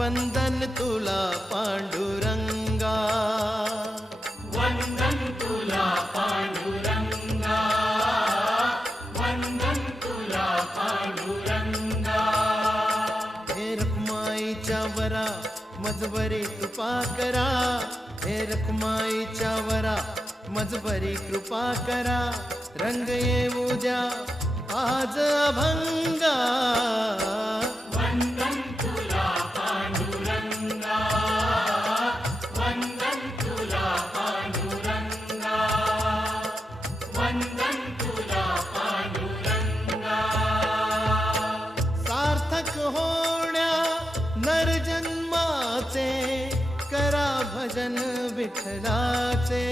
वंदन तुला पांडुरंगा. वंदन तुला पांडुरंगा. वंदन तुला पांडुरंगा. हे रखुमाईच्या वरा मजबरी कृपा करा. हे रखुमाईच्या वरा मजबरी कृपा करा. रंग ये उद्या आज अभंगा. विठलाचे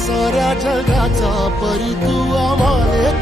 साऱ्या जगाचा परी तू आम्हाला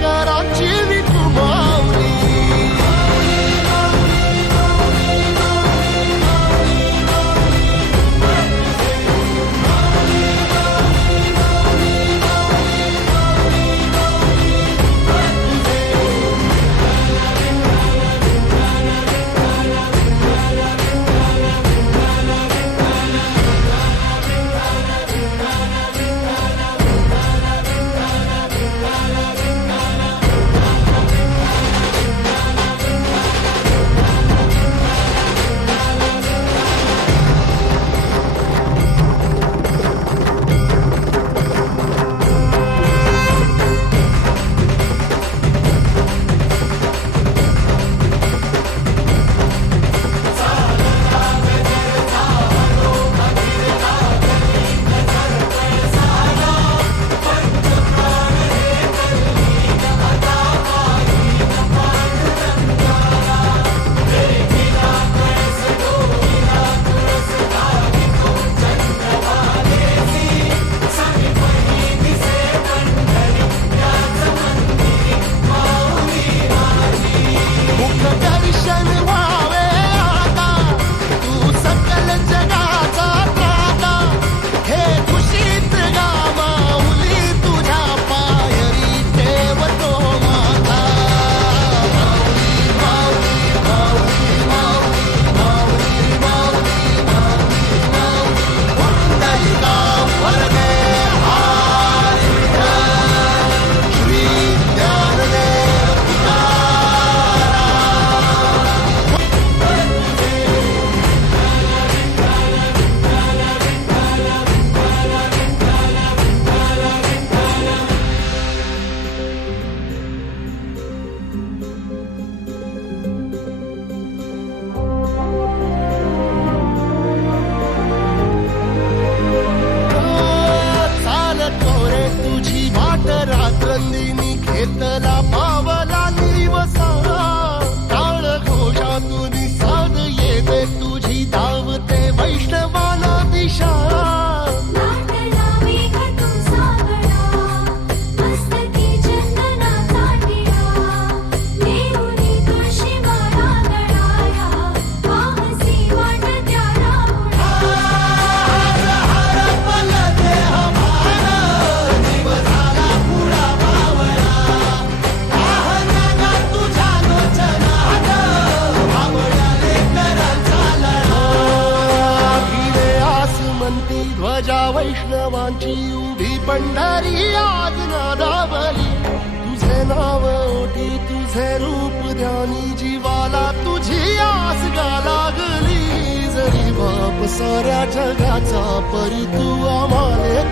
साऱ्या जगाचा परी तू आम्हाला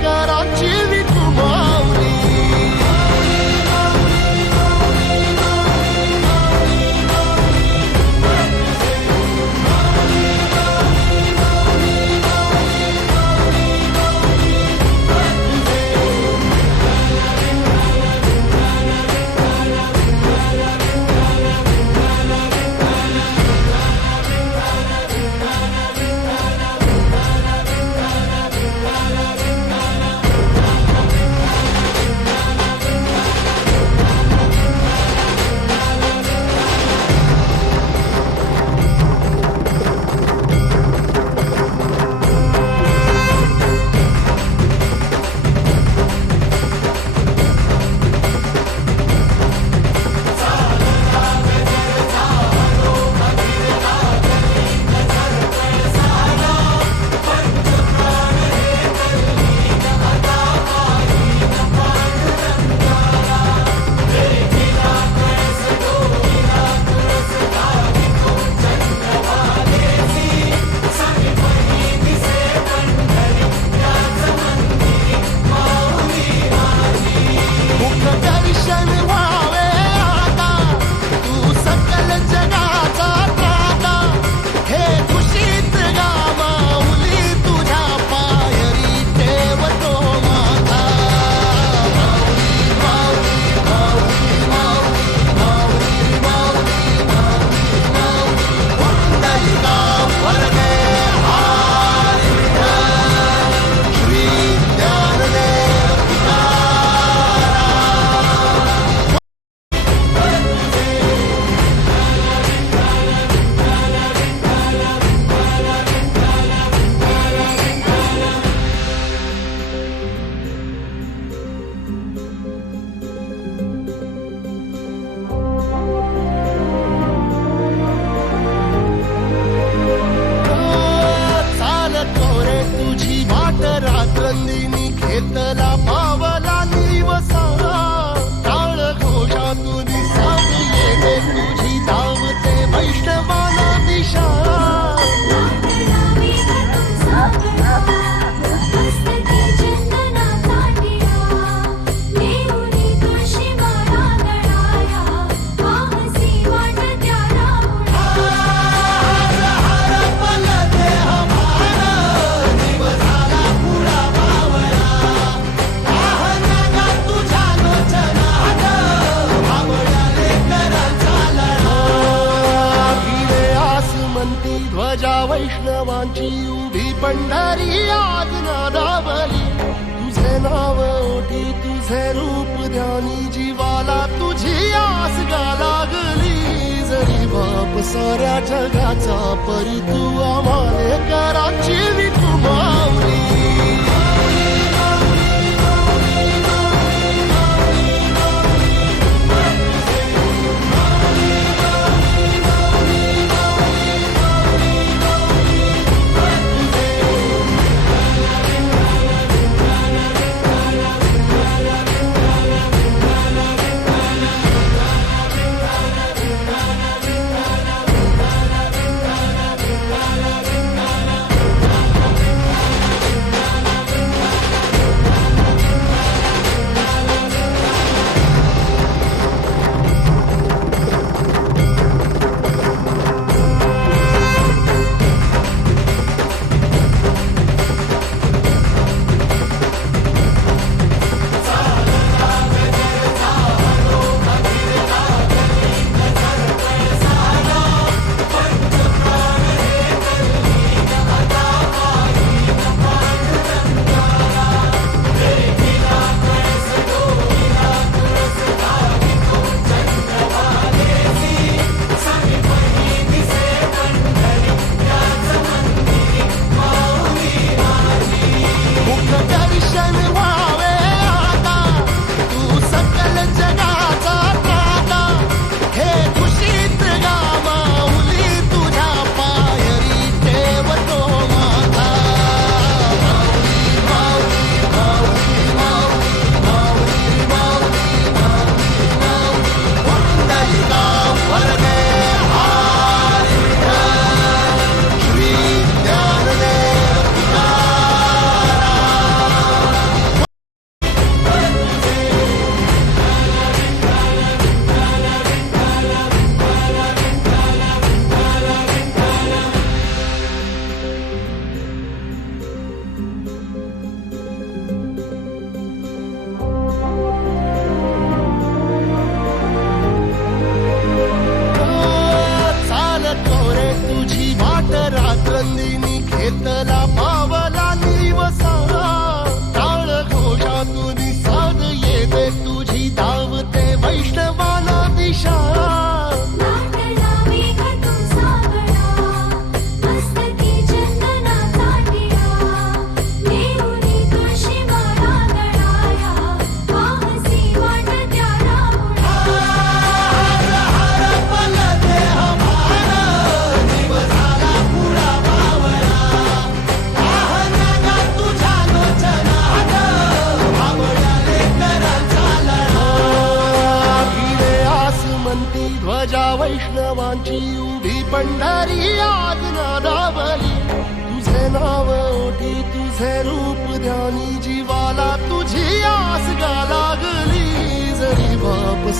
what I tell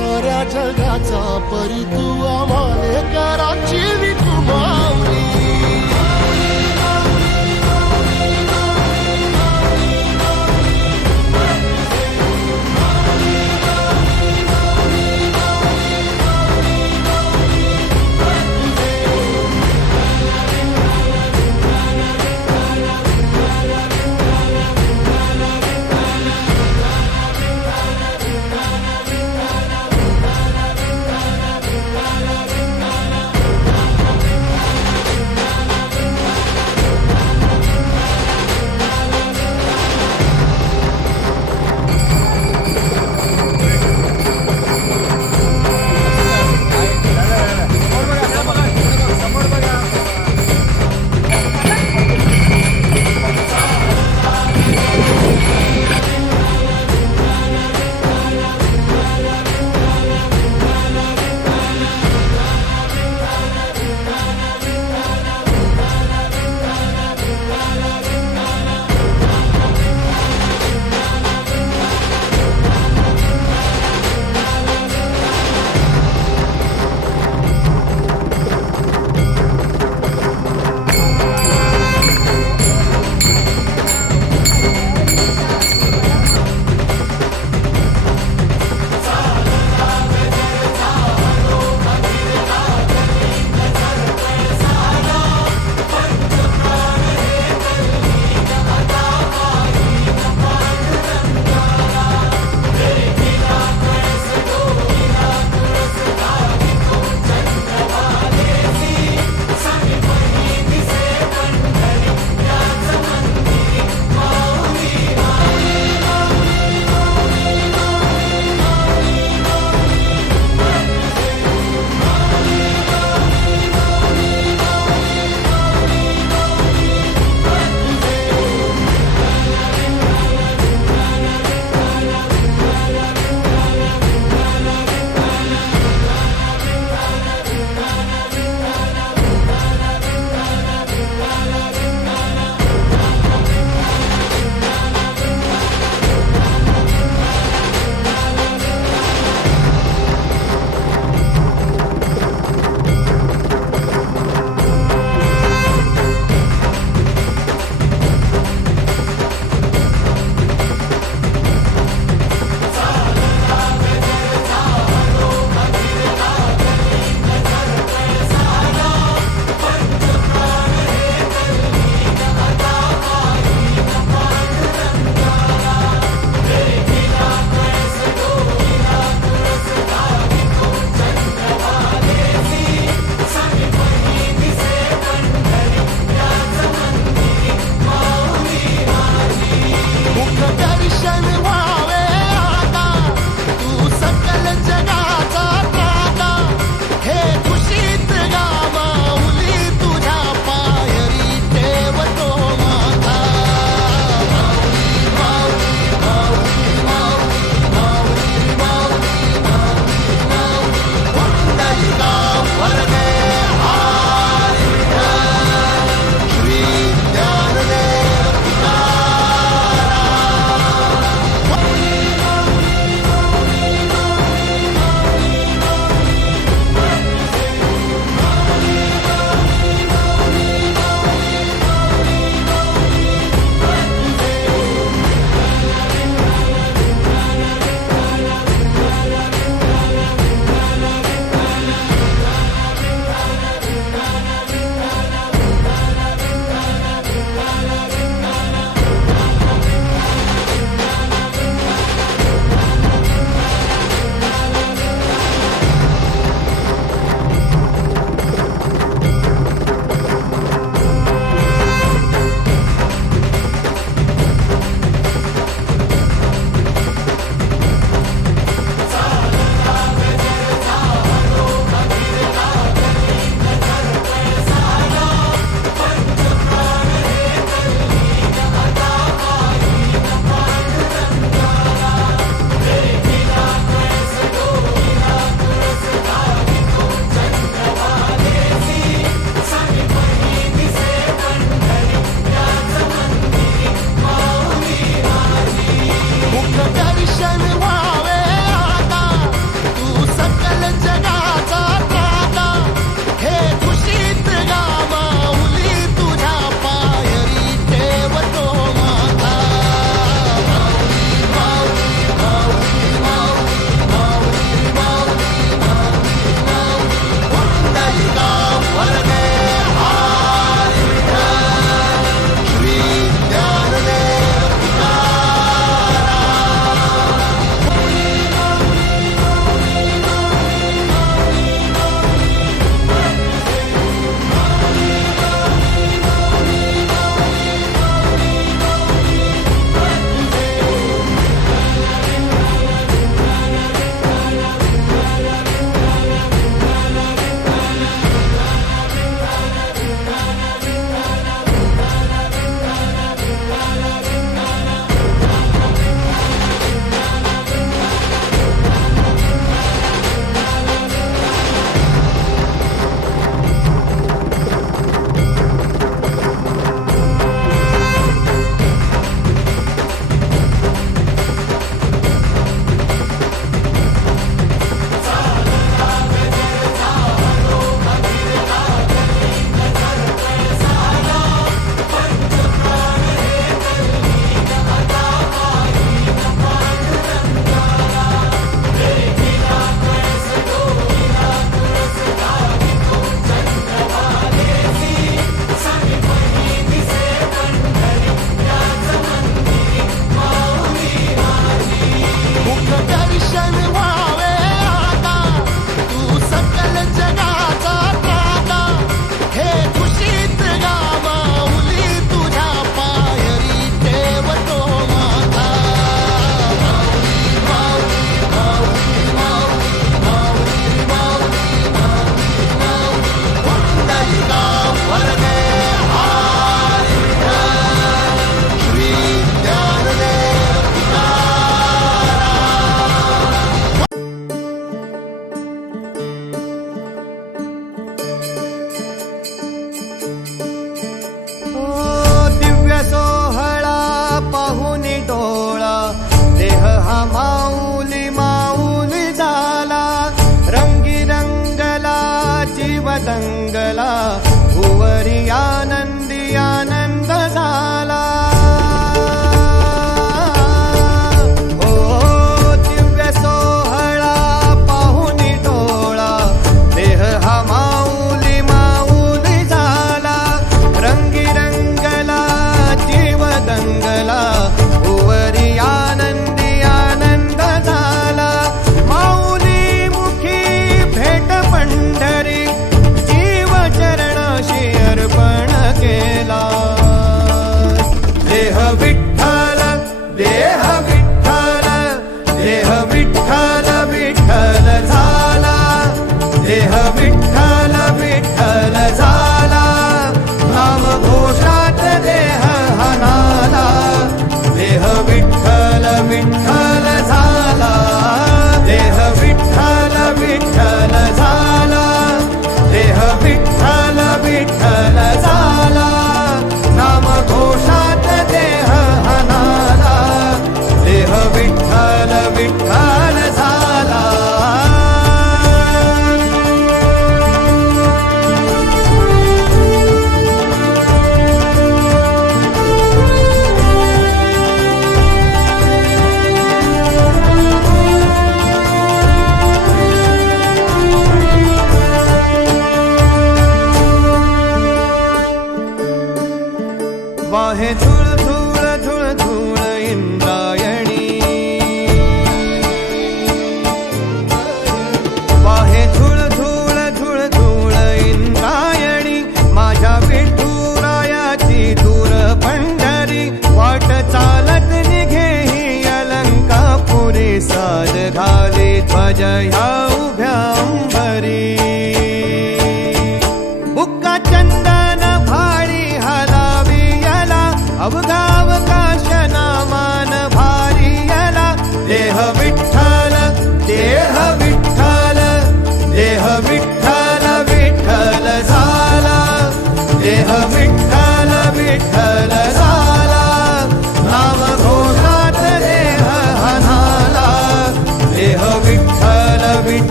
साऱ्या जगाचा परी तू आम्हाला कराची मी